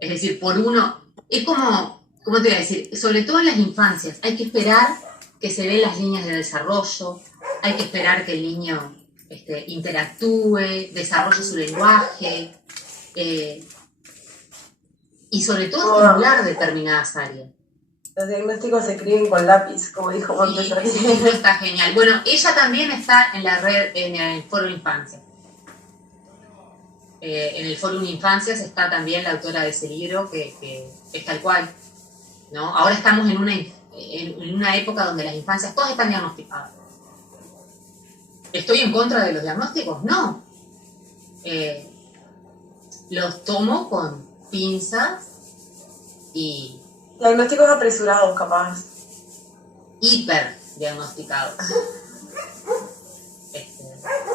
Es decir, por uno, es como, ¿cómo te voy a decir? Sobre todo en las infancias, hay que esperar que se den las líneas de desarrollo, hay que esperar que el niño interactúe, desarrolle su lenguaje, eh, y sobre todo Como estimular determinadas áreas. los diagnósticos se escriben con lápiz, como dijo Sí, Montessori. ese libro está genial. Bueno, ella también está en la red, en el Foro Infancia. En el Foro Infancias está también la autora de ese libro, que es tal cual, ¿no? Ahora estamos en una época donde las infancias todas están diagnosticadas. ¿Estoy en contra de los diagnósticos? No. Los tomo con pinzas y Diagnósticos apresurados, capaz. hiper diagnosticados.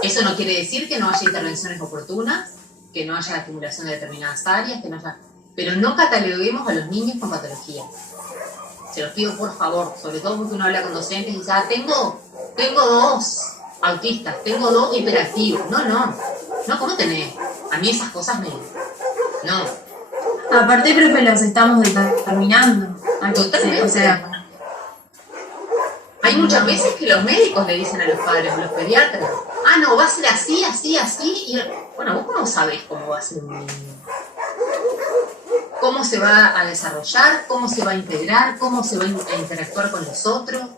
Eso no quiere decir que no haya intervenciones oportunas, que no haya estimulación de determinadas áreas, que no haya... Pero no cataloguemos a los niños con patologías. Se los pido por favor, sobre todo porque uno habla con docentes y dice, tengo 2 autistas, tengo 2 hiperactivos. No, ¿cómo tenés? A mí esas cosas no. Aparte creo que los estamos determinando. Totalmente. O sea, hay muchas veces que los médicos le dicen a los padres, los pediatras, no, va a ser así, así, así. Y, bueno, ¿vos cómo sabés cómo va a ser un niño? ¿Cómo se va a desarrollar? ¿Cómo se va a integrar? ¿Cómo se va a interactuar con los otros?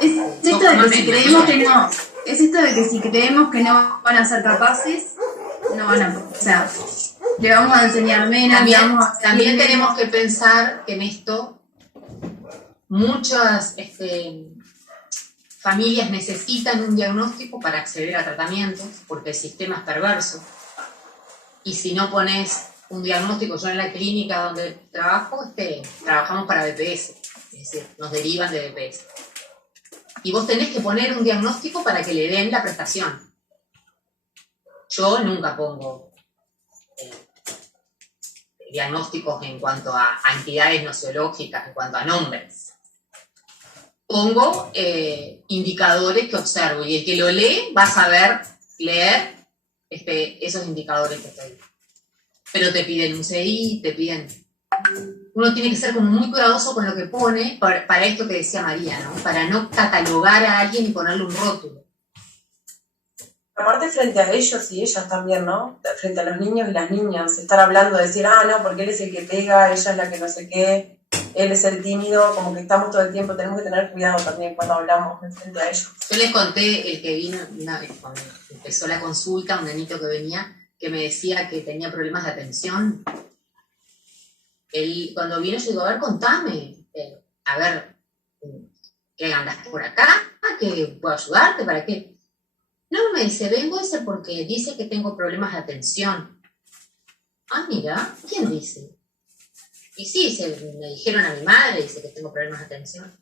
es esto de que si creemos que no, es esto de que si creemos que no van a ser capaces, no van a, o sea, le vamos a enseñar menos, también tenemos que pensar que en esto muchas familias necesitan un diagnóstico para acceder a tratamientos, porque el sistema es perverso. Y si no pones un diagnóstico, yo en la clínica donde trabajo, trabajamos para BPS, es decir, nos derivan de BPS. Y vos tenés que poner un diagnóstico para que le den la prestación. Yo nunca pongo diagnósticos en cuanto a entidades nociológicas, en cuanto a nombres. Pongo indicadores que observo, y el que lo lee va a saber leer esos indicadores que estoy. Pero te piden un CI, te piden... Uno tiene que ser como muy cuidadoso con lo que pone para esto que decía María, ¿no? Para no catalogar a alguien y ponerle un rótulo. Aparte frente a ellos y ellas también, ¿no? Frente a los niños y las niñas, estar hablando, decir, no, porque él es el que pega, ella es la que no sé qué, él es el tímido, como que estamos todo el tiempo, tenemos que tener cuidado también cuando hablamos frente a ellos. Yo les conté el que vino, cuando empezó la consulta, un nenito que venía, que me decía que tenía problemas de atención. Él, cuando vino, yo digo, a ver, contame, a ver, ¿qué andas por acá? ¿Que puedo ayudarte? ¿Para qué? No, me dice, vengo ese porque dice que tengo problemas de atención. Mira, ¿quién dice? Y sí, me dijeron a mi madre, dice que tengo problemas de atención.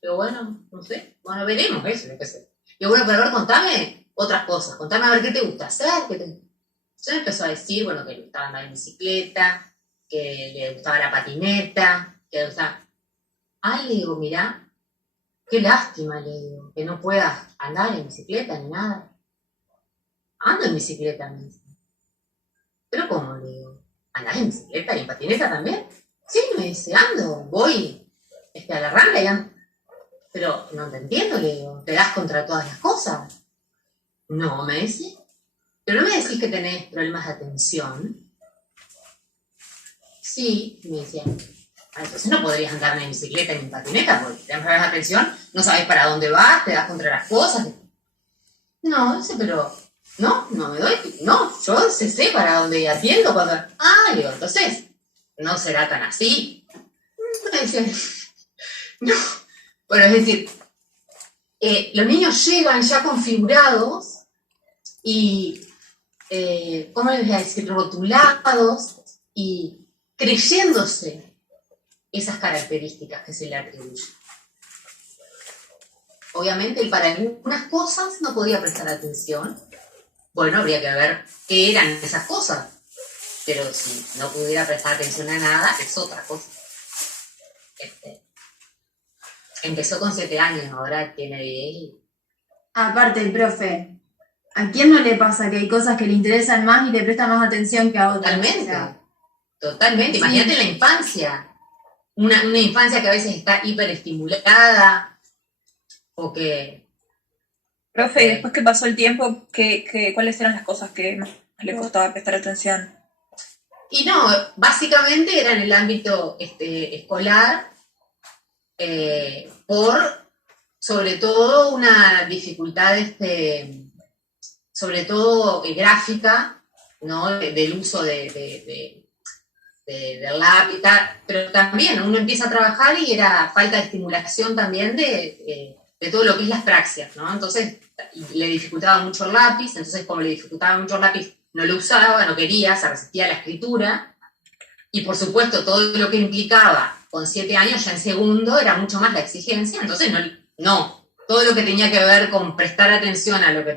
Pero bueno, no sé, bueno, veremos eso, lo que sé. Y bueno, pero a ver, contame otras cosas, contame a ver qué te gusta hacer. Yo me empezó a decir, bueno, que le gustaba andar en bicicleta, que le gustaba la patineta, que le gustaba... le digo, mirá, qué lástima, le digo, que no puedas andar en bicicleta ni nada. Ando en bicicleta, me dice. ¿Pero cómo? Le digo, ¿andás en bicicleta y en patineta también? Sí, me dice, ando, voy a la rambla y ando. Pero no te entiendo, le digo, ¿te das contra todas las cosas? No, me dice. ¿Pero no me decís que tenés problemas de atención? Sí, me decía. Entonces no podrías andar ni en bicicleta ni en patineta, porque tenés problemas de atención, no sabes para dónde vas, te das contra las cosas. No, dice, pero no me doy, no, yo sé para dónde atiendo cuando... le digo, entonces, no será tan así. Me dice, no. Bueno, es decir, los niños llegan ya configurados y, ¿cómo les voy a decir? Rotulados y creyéndose esas características que se le atribuyen. Obviamente, él para algunas cosas no podía prestar atención. Bueno, habría que ver qué eran esas cosas. Pero si no pudiera prestar atención a nada, es otra cosa. Empezó con 7 años, ahora tiene 10. Aparte, el profe, ¿a quién no le pasa que hay cosas que le interesan más y le presta más atención que a otras? Totalmente. O sea, Totalmente, imagínate la infancia. Una infancia que a veces está hiperestimulada o que... Profe, y después que pasó el tiempo, ¿cuáles eran las cosas que más le costaba prestar atención? Y no, básicamente era en el ámbito escolar, por sobre todo una dificultad, sobre todo gráfica, ¿no? Del uso del lápiz, pero también uno empieza a trabajar y era falta de estimulación también de todo lo que es las praxias, ¿no? Entonces le dificultaba mucho el lápiz, entonces como le dificultaba mucho el lápiz, no lo usaba, no quería, se resistía a la escritura, y por supuesto todo lo que implicaba con 7 años ya en segundo era mucho más la exigencia, entonces no, todo lo que tenía que ver con prestar atención a lo que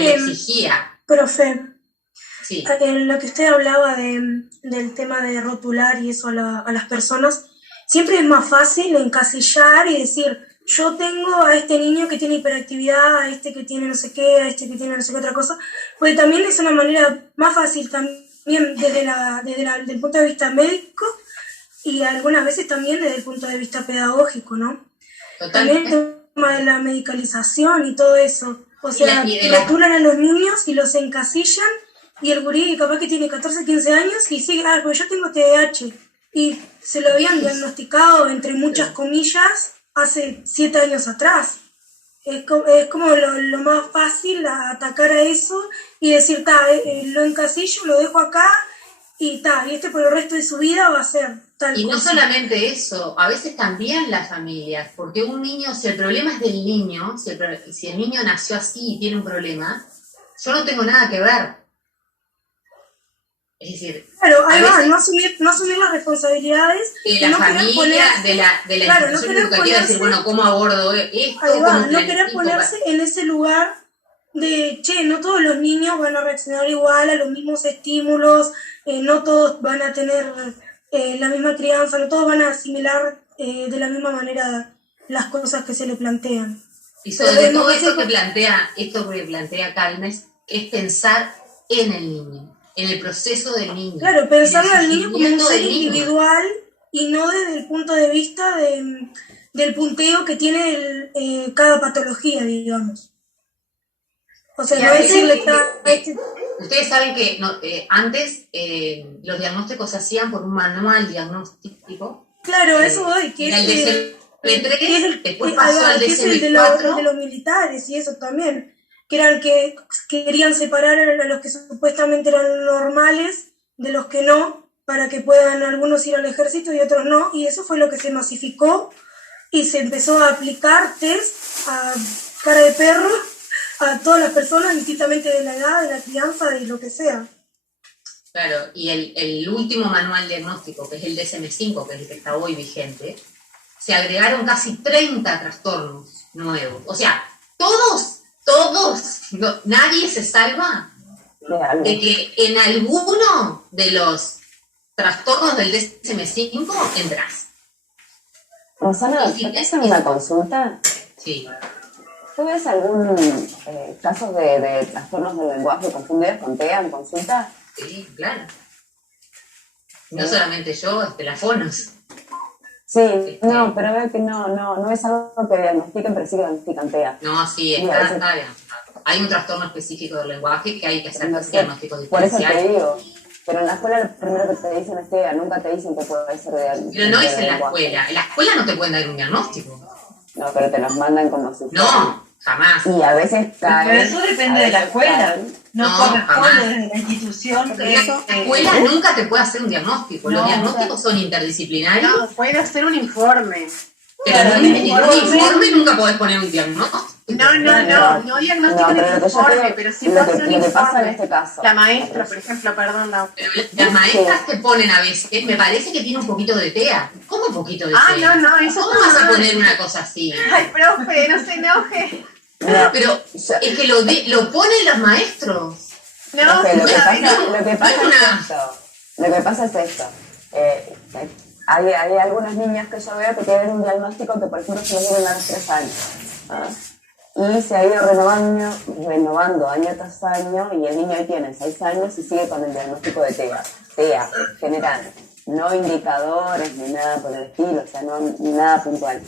le exigía. Profe, Sí. en lo que usted hablaba del tema de rotular y eso a las personas, siempre es más fácil encasillar y decir, yo tengo a este niño que tiene hiperactividad, a este que tiene no sé qué, a este que tiene no sé qué otra cosa, porque también es una manera más fácil también desde el punto de vista médico y algunas veces también desde el punto de vista pedagógico, ¿no? Totalmente. También el tema de la medicalización y todo eso. O sea, rotulan a los niños y los encasillan y el gurí capaz que tiene 14, 15 años y sigue, pues yo tengo TDAH. Y se lo habían diagnosticado, entre muchas comillas, hace 7 años atrás. Es como lo más fácil atacar a eso y decir, lo encasillo, lo dejo acá y y por el resto de su vida va a ser tal Y cosa. no solamente eso, a veces también las familias, porque un niño, si el problema es del niño, si el niño nació así y tiene un problema, yo no tengo nada que ver. Es decir, claro, ahí va, no asumir las responsabilidades de la familia, de la institución educativa, decir, bueno, ¿cómo abordo esto? Ahí va, no querer ponerse en ese lugar de, no todos los niños van a reaccionar igual a los mismos estímulos, no todos van a tener la misma crianza, no todos van a asimilar de la misma manera las cosas que se le plantean. Y sobre todo esto que plantea Calmes es pensar en el niño, en el proceso del niño. Claro, pensarlo al niño como un ser individual y no desde el punto de vista del punteo que tiene cada patología, digamos. O sea, no decirle ustedes saben que antes los diagnósticos se hacían por un manual diagnóstico. Claro, eso voy, que es el DSM-3, después pasó pasó al DSM-4. El de los militares y eso también, que eran que querían separar a los que supuestamente eran normales de los que no, para que puedan algunos ir al ejército y otros no, y eso fue lo que se masificó y se empezó a aplicar test a cara de perro a todas las personas, indistintamente de la edad, de la crianza, de lo que sea. Claro, y el último manual diagnóstico, que es el DSM-5, que es el que está hoy vigente, se agregaron casi 30 trastornos nuevos. O sea, todos, nadie se salva de que en alguno de los trastornos del DSM-5 entras. Rosana, ¿te hacen una consulta? Sí. ¿Tú ves algún caso de trastornos del lenguaje confundidos con TEA en consulta? Sí, claro. No solamente yo, las fonos. Sí, no, pero veo que no es algo que diagnostiquen, pero sí que diagnostican TEA. No, sí, está bien. Hay un trastorno específico del lenguaje que hay que hacer diagnósticos diferenciales. Por eso te digo, pero en la escuela lo primero que te dicen es TEA, nunca te dicen que puede ser de pero no es en la escuela. En la escuela no te pueden dar un diagnóstico. No, pero te los mandan como si fuera. No, jamás. Y a veces caen. Pero eso depende de la escuela. No corresponde jamás. desde la institución. La escuela nunca te puede hacer un diagnóstico. Los diagnósticos son interdisciplinarios. No, puede hacer un informe. Pero en un informe nunca podés poner un diagnóstico. No diagnóstico en el informe, pero sí puede hacer un Lo que pasa en informe. este caso. La maestra, por ejemplo, perdón. Pero las maestras te ponen a veces, me parece que tiene un poquito de TEA. ¿Cómo un poquito de TEA? No, eso ¿Cómo está vas a mal. poner una cosa así? Ay, profe, no se enoje. No, Pero es que lo ponen los maestros. No, lo que no, pasa no es es esto. Lo que pasa es esto. Hay algunas niñas que yo veo que tienen un diagnóstico que, por ejemplo, se lo dieron a los 3 años. ¿Ah? Y se ha ido renovando año tras año, y el niño hoy tiene 6 años y sigue con el diagnóstico de TEA. TEA general, no indicadores ni nada por el estilo, o sea, no nada puntual.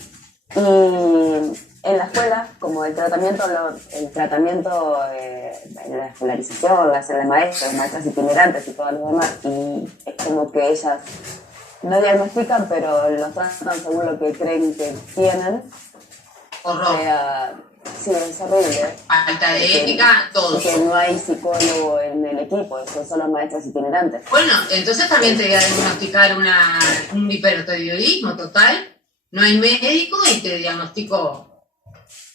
Y en la escuela, como el tratamiento de la escolarización, la de maestras itinerantes y todo lo demás, y es como que ellas no diagnostican, pero los tratan según lo que creen que tienen. Horror. Sí, es horrible. Falta de ética, todo. Y que no hay psicólogo en el equipo, son solo maestras itinerantes. Bueno, entonces también te voy a diagnosticar un hipertiroidismo total. No hay médico y te diagnostico.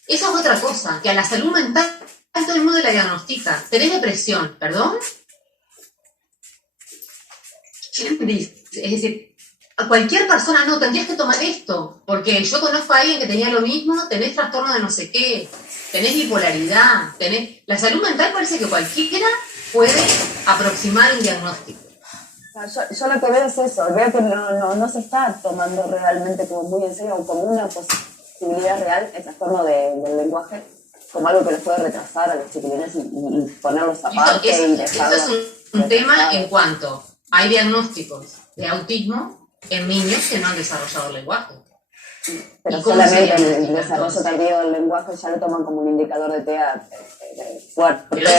Eso es otra cosa, que a la salud mental todo el mundo la diagnostica. ¿Tenés depresión? ¿Perdón? ¿Quién dice? Es decir, a cualquier persona no, tendrías que tomar esto, porque yo conozco a alguien que tenía lo mismo, tenés trastorno de no sé qué, tenés bipolaridad, la salud mental parece que cualquiera puede aproximar un diagnóstico. Yo lo que veo es eso, veo que no se está tomando realmente como muy en serio o como una posibilidad real el trastorno del lenguaje, como algo que les puede retrasar a los chiquilines y ponerlos aparte y dejarlos. Eso es un tema en cuanto hay diagnósticos de autismo en niños que no han desarrollado el lenguaje. Pero solamente el desarrollo tardío del lenguaje ya lo toman como un indicador de TEA fuerte. Pero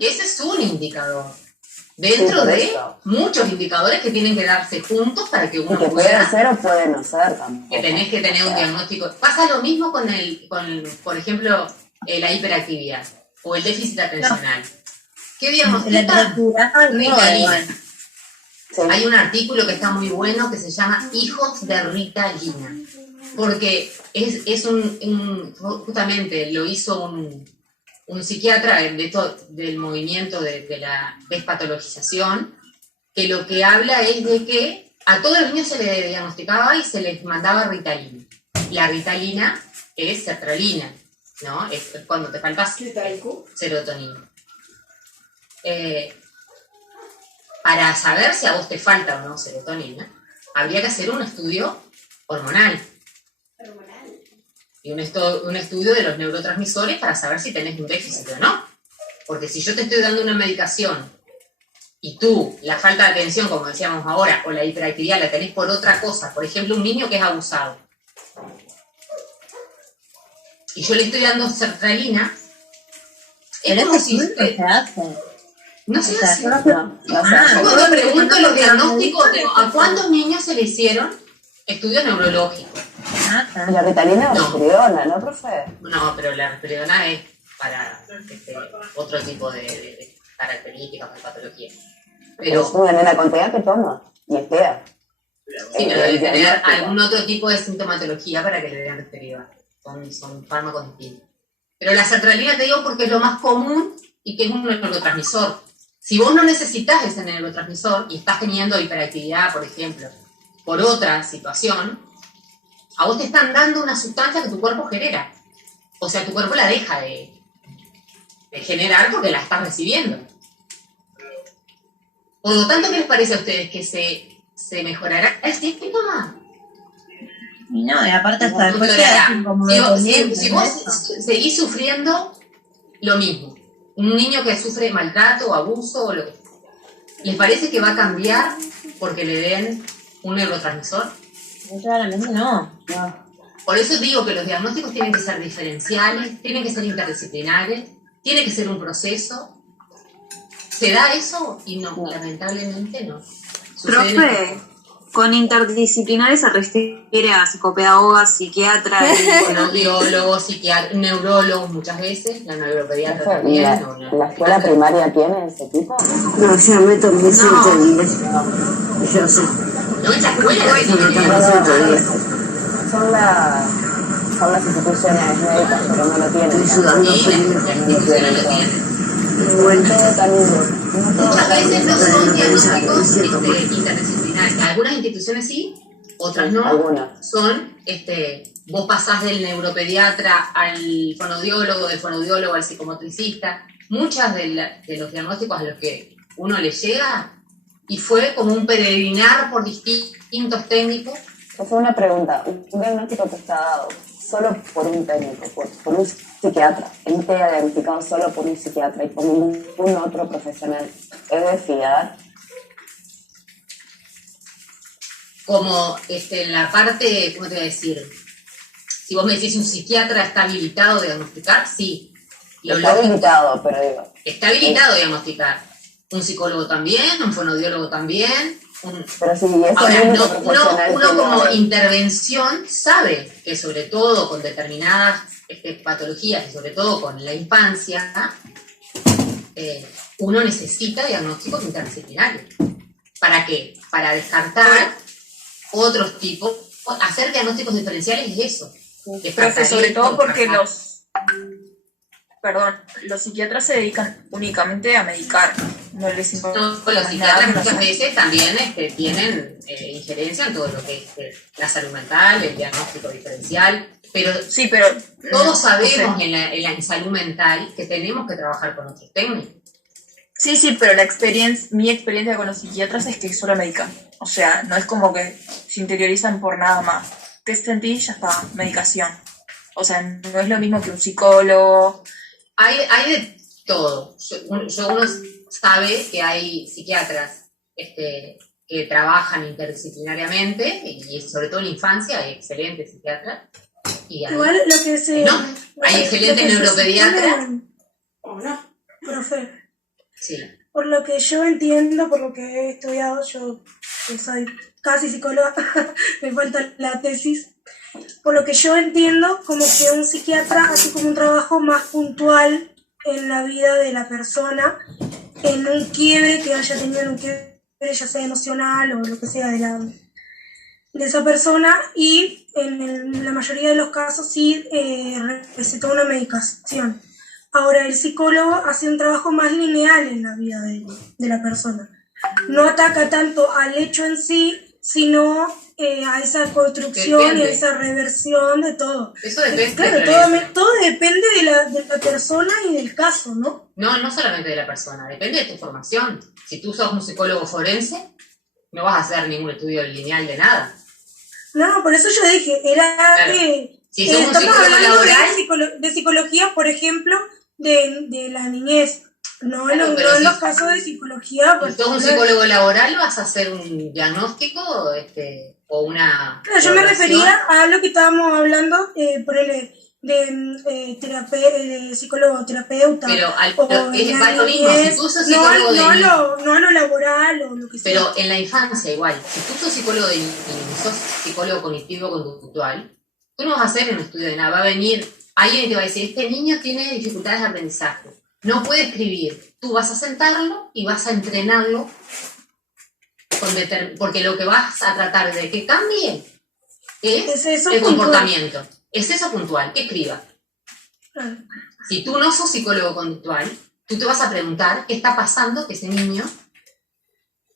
ese es un indicador. Dentro de muchos indicadores que tienen que darse juntos para que uno pueda... Que pueden ser o pueden no ser tampoco. Que tenés que tener un diagnóstico. Pasa lo mismo con por ejemplo, la hiperactividad o el déficit atencional. ¿Qué diagnostica? Ritalina. Sí. Hay un artículo que está muy bueno que se llama Hijos de Ritalina. Porque es justamente lo hizo un psiquiatra del movimiento de la despatologización, que lo que habla es de que a todos los niños se les diagnosticaba y se les mandaba Ritalina. La Ritalina es sertralina, ¿no? Es cuando te falta serotonina. Para saber si a vos te falta o no serotonina, habría que hacer un estudio hormonal. Y un estudio de los neurotransmisores para saber si tenés un déficit o no. Porque si yo te estoy dando una medicación y tú la falta de atención, como decíamos ahora, o la hiperactividad la tenés por otra cosa, por ejemplo, un niño que es abusado, y yo le estoy dando sertralina, es como si... No se hace. Yo cuando pregunto los diagnósticos, ¿a cuántos niños se le hicieron estudios neurológicos? La Ritalina es risperidona, ¿no, profe? No, pero la risperidona es para otro tipo de características de patología. Pero es una nena con TEA que toma, y es TEA. Sí, pero debe tener algún otro tipo de sintomatología para que le den risperidona. Son fármacos distintos. Pero la sertralina te digo porque es lo más común y que es un neurotransmisor. Si vos no necesitas ese neurotransmisor y estás teniendo hiperactividad, por ejemplo, por otra situación, a vos te están dando una sustancia que tu cuerpo genera. O sea, tu cuerpo la deja de generar porque la estás recibiendo. Por lo tanto, ¿qué les parece a ustedes? ¿Que se mejorará el síntoma? No, y aparte hasta después si vos seguís sufriendo lo mismo, un niño que sufre maltrato o abuso o lo que, ¿les parece que va a cambiar porque le den un neurotransmisor? Claramente no. Por eso digo que los diagnósticos tienen que ser diferenciales, tienen que ser interdisciplinares, tiene que ser un proceso. ¿Se da eso? Y no, lamentablemente no. Profe, con interdisciplinares se refiere a psicopedagogas, psiquiatras, biólogos, neurólogos muchas veces, la neuropediatra también. ¿La escuela primaria tiene ese tipo? No, yo meto 1110. Yo sé. No, en la escuela son las instituciones médicas, pero no lo tienen. Estoy sudando frío. Las instituciones lo tienen. Bueno, muchas veces no son diagnósticos interdisciplinarios. Algunas instituciones sí, otras no. Algunas. Son, vos pasás del neuropediatra al fonaudiólogo, del fonaudiólogo al psicomotricista. Muchas de los diagnósticos a los que uno le llega, y fue como un peregrinar por distintos técnicos. Fue una pregunta, un diagnóstico que está dado solo por un técnico, por un psiquiatra, él te ha diagnosticado solo por un psiquiatra y por ningún otro profesional, ¿es de fiar? como en la parte, ¿cómo te voy a decir? Si vos me decís un psiquiatra está habilitado a diagnosticar, sí. Está habilitado, pero digo. Está habilitado a diagnosticar. Un psicólogo también, un fonoaudiólogo también. Pero sí, eso Ahora, es uno como intervención sabe que sobre todo con determinadas patologías y sobre todo con la infancia, uno necesita diagnósticos interdisciplinarios. ¿Para qué? Para descartar otros tipos. Hacer diagnósticos diferenciales es eso. Profe, sobre todo porque los psiquiatras se dedican únicamente a medicar. No les importa. No, los psiquiatras muchas veces también tienen injerencia en todo lo que es la salud mental, el diagnóstico diferencial, pero todos sabemos en la salud mental que tenemos que trabajar con otros técnicos. Sí, pero mi experiencia con los psiquiatras es que solo medican. O sea, no es como que se interiorizan por nada más. Te sentís, ya está, medicación. O sea, no es lo mismo que un psicólogo. Hay de todo. Uno sabe que hay psiquiatras que trabajan interdisciplinariamente y sobre todo en la infancia hay excelentes psiquiatras. Y igual lo que se... hay excelentes neuropediatras. ¿O no? Profe. Sí. Por lo que yo entiendo, por lo que he estudiado, yo que soy casi psicóloga, me falta la tesis. Por lo que yo entiendo, como que un psiquiatra hace como un trabajo más puntual en la vida de la persona, en un quiebre que haya tenido, un quiebre ya sea emocional o lo que sea de esa persona, y en la mayoría de los casos sí recetó una medicación. Ahora, el psicólogo hace un trabajo más lineal en la vida de la persona. No ataca tanto al hecho en sí, sino a esa construcción y a esa reversión de todo. Eso depende. Claro, todo depende de la persona y del caso, ¿no? No solamente de la persona, depende de tu formación. Si tú sos un psicólogo forense, no vas a hacer ningún estudio lineal de nada. No, por eso yo dije, Claro. Si sos un estamos psicólogo hablando laboral, de psicología, por ejemplo, de la niñez, no en los casos de psicología. Si sos un psicólogo laboral, vas a hacer un diagnóstico o una... Claro, yo me refería a lo que estábamos hablando, de psicólogo terapeuta. Pero va lo mismo, si tú sos psicólogo no a lo laboral o lo que sea. Pero en la infancia igual, si tú sos psicólogo de niños, sos psicólogo cognitivo-conductual, tú no vas a hacer un estudio de nada, va a venir alguien te va a decir, este niño tiene dificultades de aprendizaje, no puede escribir, tú vas a sentarlo y vas a entrenarlo, porque lo que vas a tratar de que cambie es el comportamiento, es eso puntual, que escriba. Si tú no sos psicólogo conductual, tú te vas a preguntar qué está pasando que ese niño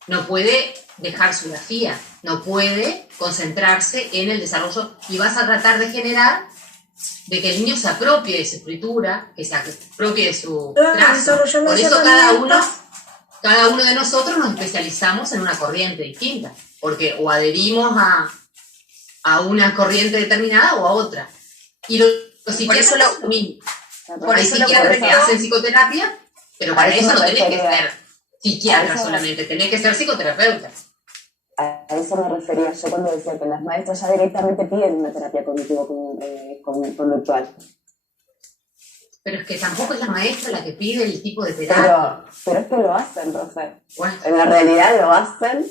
no puede dejar su grafía, no puede concentrarse en el desarrollo y vas a tratar de generar de que el niño se apropie de su escritura, que se apropie de su trazo. Por eso cada uno de nosotros nos especializamos en una corriente distinta, porque o adherimos a una corriente determinada o a otra. Y los psiquiatras son lo mismo. Hay psiquiatras que hacen psicoterapia, pero para eso no tenés que ser psiquiatra solamente, tenés que ser psicoterapeuta. A eso me refería yo cuando decía que las maestras ya directamente piden una terapia cognitivo-conductual. Pero es que tampoco es la maestra la que pide el tipo de terapia. Pero es que lo hacen, profe. Bueno. En la realidad lo hacen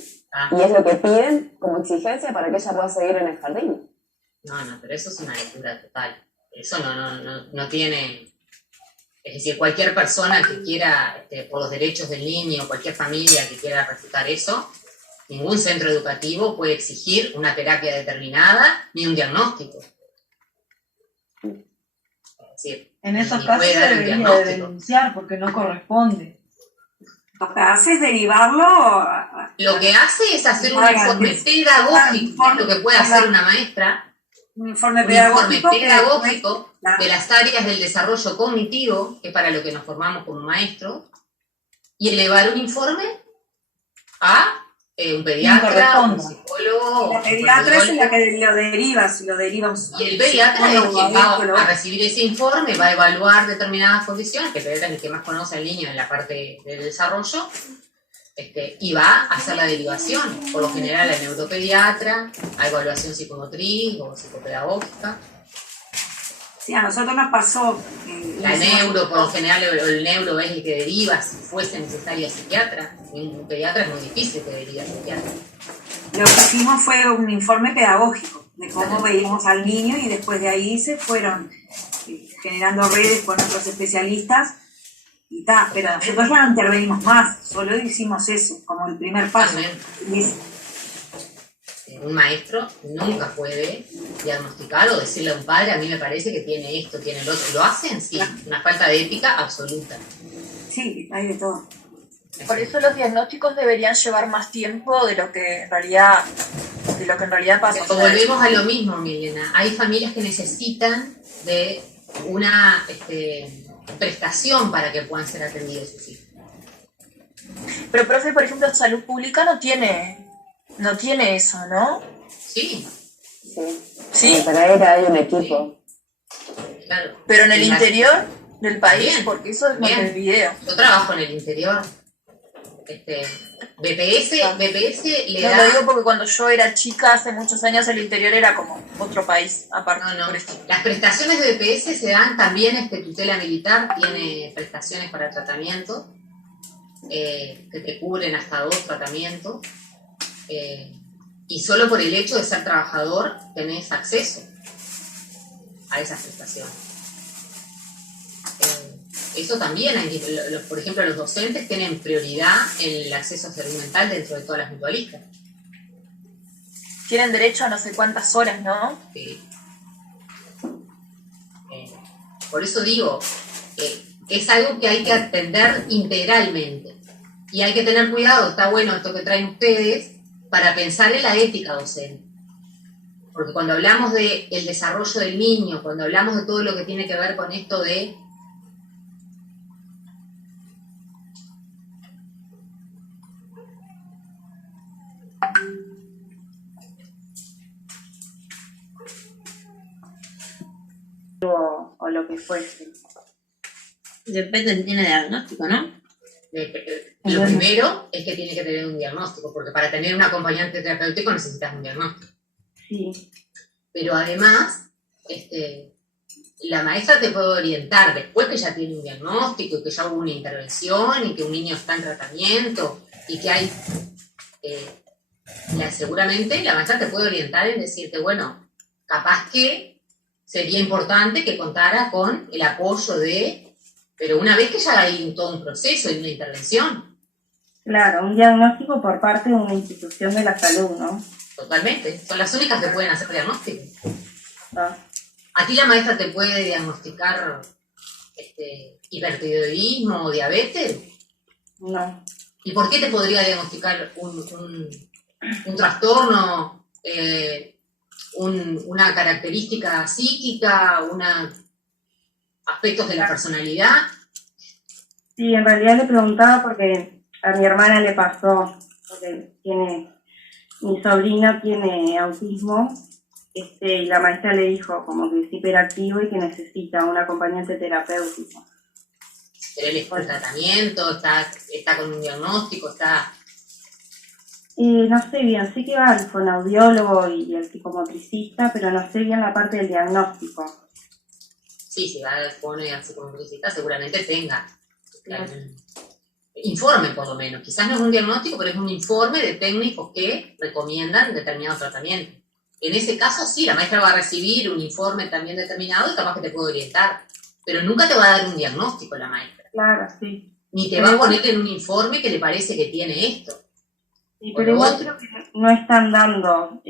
y es lo que piden como exigencia para que ella pueda seguir en el jardín. No, pero eso es una lectura total. Eso no tiene... Es decir, cualquier persona que quiera, por los derechos del niño, cualquier familia que quiera refutar eso, ningún centro educativo puede exigir una terapia determinada ni un diagnóstico. Es decir, en esos casos se debería denunciar porque no corresponde. Lo que hace es derivarlo. Lo que hace es hacer un informe pedagógico, lo que puede hacer una maestra. Un informe pedagógico de las áreas del desarrollo cognitivo, que es para lo que nos formamos como maestros, y elevar un informe a un pediatra, un psicólogo. La pediatra es la que lo deriva, si lo deriva un y el pediatra es quien va a recibir ese informe, va a evaluar determinadas condiciones, que el pediatra es el que más conoce al niño en la parte del desarrollo, y va a hacer la derivación, por lo general a neuropediatra, a evaluación psicomotriz o psicopedagógica. Sí, a nosotros nos pasó. La neuro, por lo general el neuro es el que deriva si fuese necesario psiquiatra. Un pediatra es muy difícil que derive a psiquiatra. Lo que hicimos fue un informe pedagógico de cómo veíamos al niño y después de ahí se fueron generando redes con otros especialistas y tal, pero nosotros ya no intervenimos más, solo hicimos eso, como el primer paso. Un maestro nunca puede diagnosticar o decirle a un padre, a mí me parece que tiene esto, tiene el otro. ¿Lo hacen? Sí, una falta de ética absoluta. Sí, hay de todo. Por eso los diagnósticos deberían llevar más tiempo de lo que en realidad pasa. Pero volvemos a lo mismo, Milena. Hay familias que necesitan de una prestación para que puedan ser atendidos sus hijos. Pero, profe, por ejemplo, salud pública no tiene eso, ¿no? Sí. Sí. Pero ahora hay un equipo. Claro. Pero en el interior del país, bien, porque eso es Montevideo. Yo trabajo en el interior. BPS le da... No, lo digo porque cuando yo era chica, hace muchos años, el interior era como otro país, aparte. No. Las prestaciones de BPS se dan también, tutela militar tiene prestaciones para tratamiento, que te cubren hasta 2 tratamientos, y solo por el hecho de ser trabajador tenés acceso a esas prestaciones. Eso también, por ejemplo, los docentes tienen prioridad en el acceso a salud mental dentro de todas las mutualistas. Tienen derecho a no sé cuántas horas, ¿no? Sí. Por eso digo, es algo que hay que atender integralmente. Y hay que tener cuidado, está bueno esto que traen ustedes, para pensar en la ética docente. Porque cuando hablamos del desarrollo del niño, cuando hablamos de todo lo que tiene que ver con esto de... O lo que fuese. Depende, tiene diagnóstico, ¿no? Lo primero es que tiene que tener un diagnóstico, porque para tener un acompañante terapéutico necesitas un diagnóstico. Sí. Pero además, la maestra te puede orientar después que ya tiene un diagnóstico y que ya hubo una intervención y que un niño está en tratamiento y que hay... seguramente la maestra te puede orientar en decirte, bueno, capaz que sería importante que contara con el apoyo pero una vez que ya hay todo un proceso y una intervención. Claro, un diagnóstico por parte de una institución de la salud, ¿no? Totalmente, son las únicas que pueden hacer diagnóstico. Ah. ¿A ti la maestra te puede diagnosticar hipertiroidismo o diabetes? No. ¿Y por qué te podría diagnosticar un trastorno, una característica psíquica, aspectos de la personalidad? Sí, en realidad le preguntaba porque a mi hermana le pasó, porque mi sobrina tiene autismo, y la maestra le dijo como que es hiperactivo y que necesita un acompañante terapéutico. ¿Pero él está en tratamiento? ¿Está con un diagnóstico? No sé bien, sé que va al fonoaudiólogo y al psicomotricista, pero no sé bien la parte del diagnóstico. Sí, si va al fono y al psicomotricista seguramente tenga informe por lo menos. Quizás no es un diagnóstico, pero es un informe de técnicos que recomiendan determinado tratamiento. En ese caso sí, la maestra va a recibir un informe también determinado y capaz que te puede orientar, pero nunca te va a dar un diagnóstico la maestra. Claro, sí. Ni te va a poner en un informe que le parece que tiene esto. Sí, pero igual creo que no están dando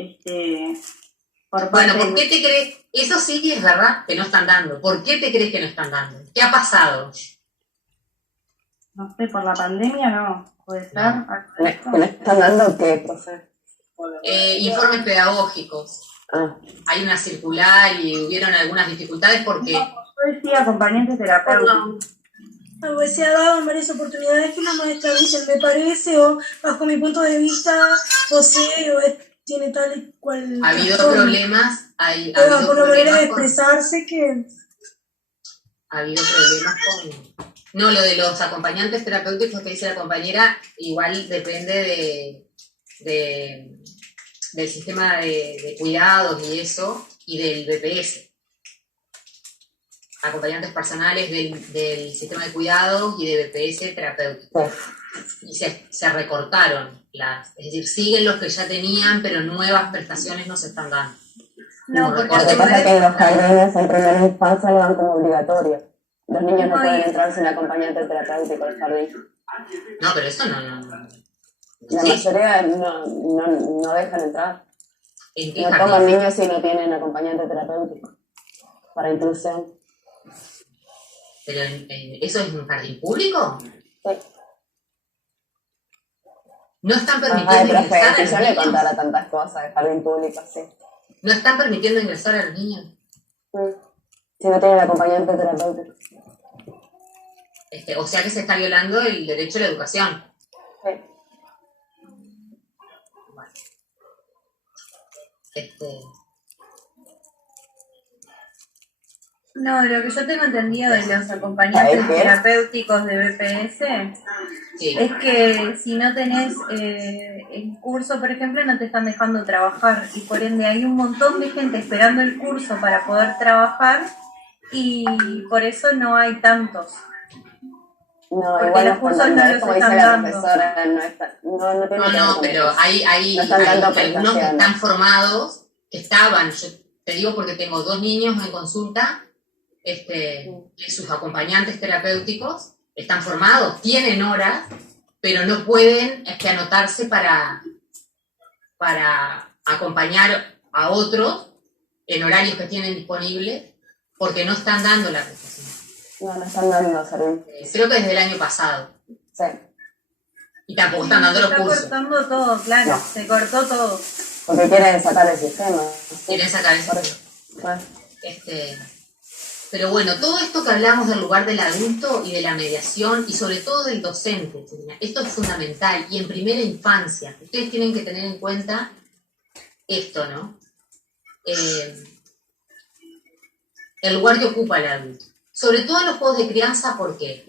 por parte. Bueno, ¿por qué te crees? Eso sí es verdad que no están dando. ¿Por qué te crees que no están dando? ¿Qué ha pasado? No sé, por la pandemia no. ¿Puede ser? ¿No están dando qué, profe? Informes pedagógicos. Hay una circular y hubieron algunas dificultades porque... No, yo decía acompañante terapéutico. Se ha dado en varias oportunidades que la maestra dice, me parece, o bajo mi punto de vista, o sé, o tiene tal y cual... Ha habido problemas, por una manera de expresarse que... Ha habido problemas No, lo de los acompañantes terapéuticos que dice la compañera, igual depende del sistema de cuidados y eso, y del BPS. Acompañantes personales del sistema de cuidados y de BPS terapéutico. Y se recortaron es decir, siguen los que ya tenían, pero nuevas prestaciones no se están dando. No, porque lo que pasa es que en los jardines en primera infancia lo dan como obligatorio. Los niños no pueden entrar sin acompañante terapéutico al jardín. No, pero eso no. La mayoría no dejan entrar. ¿En qué no jardín? toman niños si no tienen acompañante terapéutico para inclusión. ¿Pero eso es un jardín público? Sí. No están permitiendo ingresar a los yo le niños. contara tantas cosas de jardín público, sí. No están permitiendo ingresar a los niños. Si no tienen acompañante terapéutico. O sea que se está violando el derecho a la educación. Sí. Bueno. No, de lo que yo tengo entendido de los acompañantes terapéuticos de BPS es que si no tenés el curso, por ejemplo, no te están dejando trabajar y por ende hay un montón de gente esperando el curso para poder trabajar y por eso no hay tantos. No, porque igual los cursos no los como están dice la dando. profesora, no tiene que ver con pero eso. hay No están dando algunos que prestaciones. están formados, que estaban, yo te digo porque tengo 2 niños en consulta, que sus acompañantes terapéuticos están formados, tienen horas, pero no pueden anotarse para acompañar a otros en horarios que tienen disponibles, porque no están dando la prestación. No están dando servicio. Creo que desde el año pasado. Sí. Y tampoco están dando los cursos. Se está cortando todo, claro, se cortó todo. Porque quieren sacar el sistema. Quieren sacar el sistema. Bueno. Pero bueno, todo esto que hablamos del lugar del adulto y de la mediación y sobre todo del docente, esto es fundamental y en primera infancia. Ustedes tienen que tener en cuenta esto, ¿no? El lugar que ocupa el adulto. Sobre todo en los juegos de crianza, ¿por qué?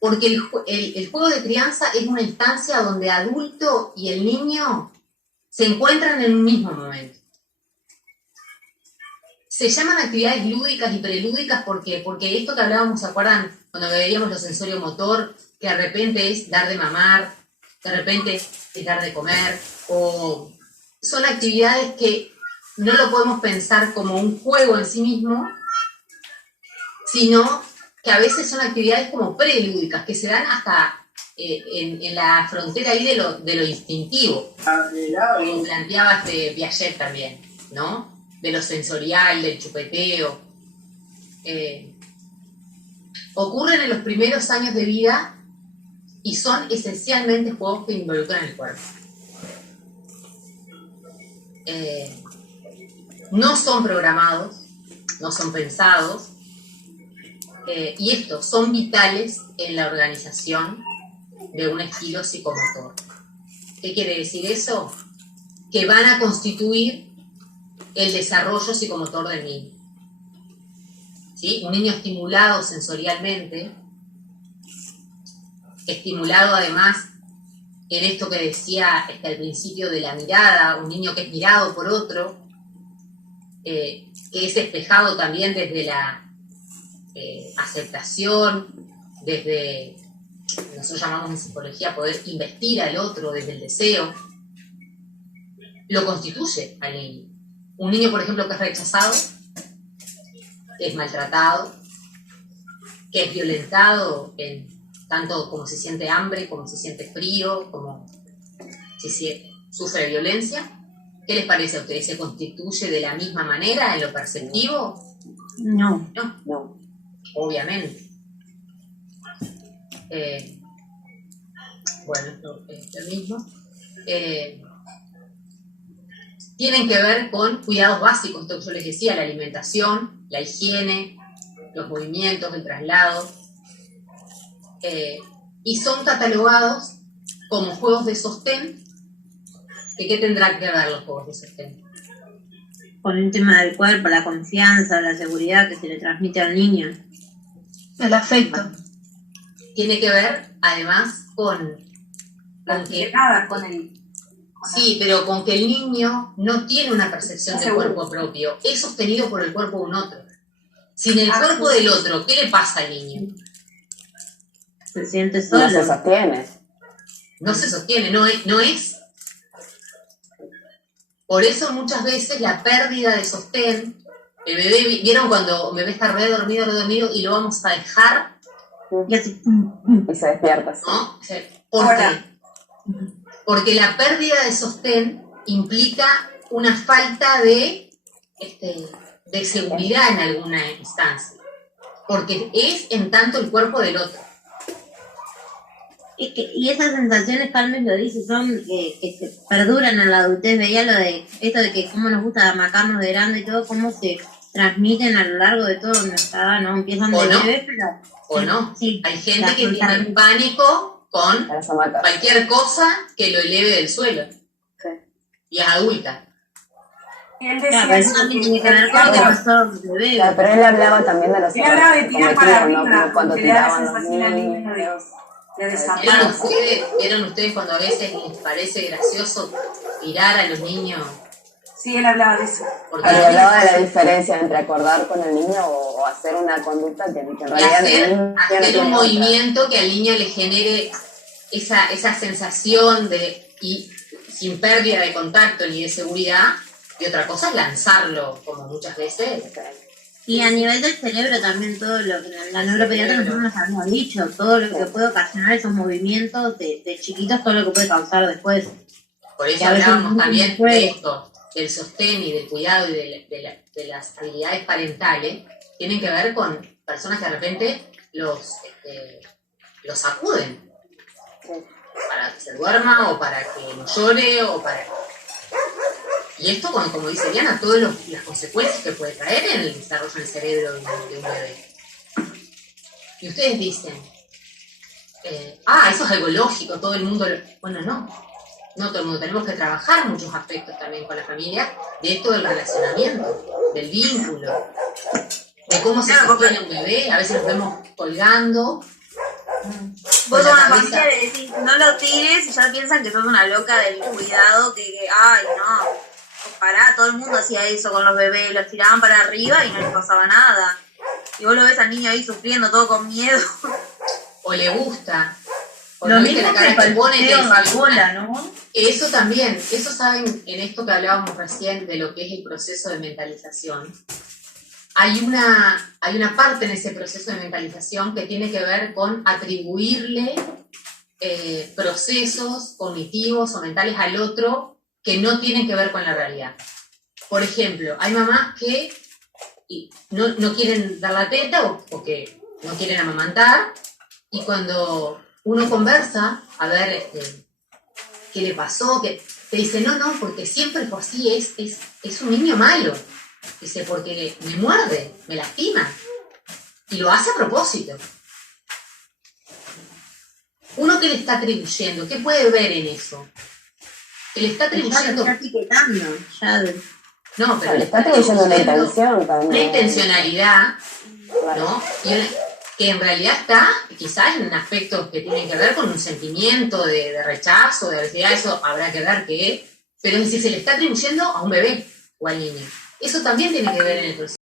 Porque el juego de crianza es una instancia donde adulto y el niño se encuentran en un mismo momento. Se llaman actividades lúdicas y prelúdicas porque esto que hablábamos, ¿se acuerdan? Cuando veíamos lo sensorio motor, que de repente es dar de mamar, de repente es dar de comer, o son actividades que no lo podemos pensar como un juego en sí mismo, sino que a veces son actividades como prelúdicas, que se dan hasta en la frontera ahí de lo instintivo, como planteaba Piaget también, ¿no? De lo sensorial, del chupeteo. Ocurren en los primeros años de vida y son esencialmente juegos que involucran el cuerpo. No son programados, no son pensados, y estos son vitales en la organización de un estilo psicomotor. ¿Qué quiere decir eso? Que van a constituir el desarrollo psicomotor del niño. ¿Sí? Un niño estimulado sensorialmente, estimulado además en esto que decía al principio de la mirada, un niño que es mirado por otro, que es espejado también desde la aceptación, desde, nosotros llamamos en psicología, poder investir al otro desde el deseo, lo constituye al niño. Un niño, por ejemplo, que es rechazado, que es maltratado, que es violentado, tanto como si siente hambre, como si siente frío, como si sufre violencia. ¿Qué les parece a ustedes? ¿Se constituye de la misma manera en lo perceptivo? No. No. Obviamente. Bueno, esto es lo mismo. Tienen que ver con cuidados básicos, esto que yo les decía, la alimentación, la higiene, los movimientos, el traslado, y son catalogados como juegos de sostén. ¿Qué tendrán que ver los juegos de sostén? Con el tema del cuerpo, la confianza, la seguridad que se le transmite al niño. El afecto. Tiene que ver, además, con que... Sí, pero con que el niño no tiene una percepción del cuerpo propio, es sostenido por el cuerpo de un otro. Sin el cuerpo del otro, ¿qué le pasa al niño? Se siente solo. No se sostiene. No se sostiene, no es. Por eso muchas veces la pérdida de sostén, el bebé, ¿vieron cuando el bebé está re dormido y lo vamos a dejar? Y así. Y se despierta. ¿No? ¿Por qué? Porque la pérdida de sostén implica una falta de seguridad en alguna instancia. Porque es en tanto el cuerpo del otro. Y esas sensaciones, Carmen lo dice, son que se perduran en la adultez. Veía lo de esto de que cómo nos gusta amacarnos de grande y todo, cómo se transmiten a lo largo de todo nuestra edad, ¿no? Empiezan de bebés, pero... ¿O no? Sí, hay gente que tiene pánico con cualquier cosa que lo eleve del suelo. Sí. Y es adulta. Y él decía eso también tiene que ver con lo que pasó bebé. Claro, pero él hablaba también de los él hablaba de tirar para arriba, ¿no? Cuando tiraban los niños. ¿Vieron ustedes cuando a veces les parece gracioso tirar a los niños? Sí, él hablaba de eso. Porque hablaba de la diferencia entre acordar con el niño o hacer una conducta que en realidad hacer un movimiento que al niño le genere esa sensación y sin pérdida de contacto ni de seguridad, y otra cosa es lanzarlo, como muchas veces. Y a nivel del cerebro también, todo lo que la neuropediatra nosotros nos habíamos dicho, todo lo que puede ocasionar esos movimientos de chiquitos, todo lo que puede causar después. Por eso hablábamos también de esto, del sostén y del cuidado y de las habilidades parentales, tienen que ver con personas que de repente los sacuden para que se duerma o para que no llore o para... Y esto, como dice Diana, todas las consecuencias que puede traer en el desarrollo del cerebro de un bebé. Y ustedes dicen, eso es algo lógico, todo el mundo... Bueno, no todo el mundo. Tenemos que trabajar muchos aspectos también con la familia, de esto del relacionamiento, del vínculo, de cómo se sostiene un bebé. A veces nos vemos colgando. Vos con una familia le decís, no lo tires, y ya piensan que sos una loca del cuidado, ay, no. Pará, todo el mundo hacía eso con los bebés, los tiraban para arriba y no les pasaba nada. Y vos lo ves al niño ahí sufriendo, todo con miedo. O le gusta. O lo no mismo la cara que pone en la cola, ¿no? Eso también, eso saben, en esto que hablábamos recién de lo que es el proceso de mentalización. Hay una parte en ese proceso de mentalización que tiene que ver con atribuirle procesos cognitivos o mentales al otro que no tienen que ver con la realidad. Por ejemplo, hay mamás que no quieren dar la teta o que no quieren amamantar, y cuando uno conversa, a ver qué le pasó, que te dice, no, porque siempre por sí es un niño malo. Dice, porque me muerde, me lastima, y lo hace a propósito. ¿Uno qué le está atribuyendo? ¿Qué puede ver en eso? Que le está atribuyendo... Ya lo está etiquetando, No, pero le está atribuyendo una intención también. Una intencionalidad, ¿no? Que en realidad está quizás en aspectos que tienen que ver con un sentimiento de rechazo, de agresividad, eso habrá que ver qué es, pero es decir, se le está atribuyendo a un bebé o al niño. Eso también tiene que ver en el proceso.